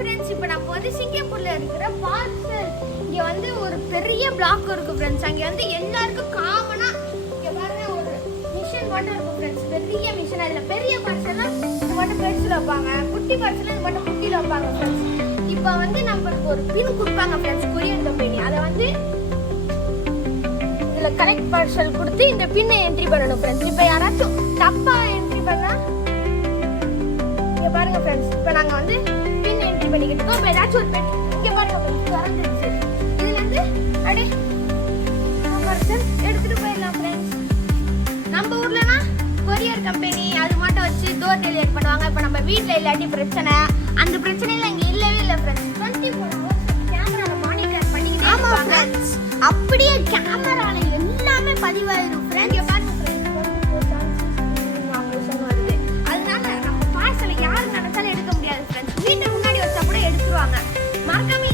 Friends, இப்போ நம்ம வந்து சிங்கப்பூர்ல இருக்கிற பார்சல் இங்க வந்து ஒரு பெரிய பிளாக் இருக்கு ஃப்ரெண்ட்ஸ். அங்க வந்து எல்லாருக்கும் காமனா இங்க பாருங்க ஒரு மிஷின் மட்டும் இருக்கும் ஃப்ரெண்ட்ஸ். பெரிய மிஷின். அதுல பெரிய பார்சல்லாம் இது மட்டும் பெருசுல வைப்பாங்க, குட்டி பார்சல்லாம் இது மட்டும் குட்டியில வைப்பாங்க ஃப்ரெண்ட்ஸ். இப்போ வந்து நம்மளுக்கு ஒரு பின் கொடுப்பாங்க ஃப்ரெண்ட்ஸ், கொரியர் கம்பெனி. அதை வந்து இதுல கரெக்ட் பார்சல் கொடுத்து இந்த பின்னை என்ட்ரி பண்ணணும் ஃப்ரெண்ட்ஸ். இப்போ யாராச்சும் தப்பா என்ட்ரி பண்ணா இங்க பாருங்க ஃப்ரெண்ட்ஸ், இப்போ நாங்க வந்து பின் என்ட்ரி பண்ணிக்கிட்டு இருக்கோம். இப்போ ஏதாச்சும் ஒரு பென் இங்க பாருங்க ஃப்ரெண்ட்ஸ் திறந்துருச்சு. இதுல இருந்து அப்படியே பார்சல் எடுத்துட்டு போயிடலாம் ஃப்ரெண்ட்ஸ். நம்ம ஊர்லனா கொரியர் கம்பெனி அது மட்டும் வச்சு டோர் டெலிவரி பண்ணுவாங்க. இப்போ நம்ம வீட்டில் இல்லாட்டி பிரச்சனை, அந்த பிரச்சனையில இங்கே இல்லவே இல்லை ஃப்ரெண்ட்ஸ். 24 hours கேமரால மானிட்டர் பண்ணிக்கிட்டே இருப்பாங்க. அப்படியே கேமரால எல்லாமே பதிவாயிடும் ஃப்ரெண்ட்ஸ். இங்க பாருங்க ஃப்ரெண்ட்ஸ், வருது. அதனால நம்ம பார்சலை யாரு நினைச்சாலும் எடுக்க முடியாது ஃப்ரெண்ட்ஸ். வீட்டுக்கு முன்னாடி வச்சா கூட எடுத்துருவாங்க. மறக்காம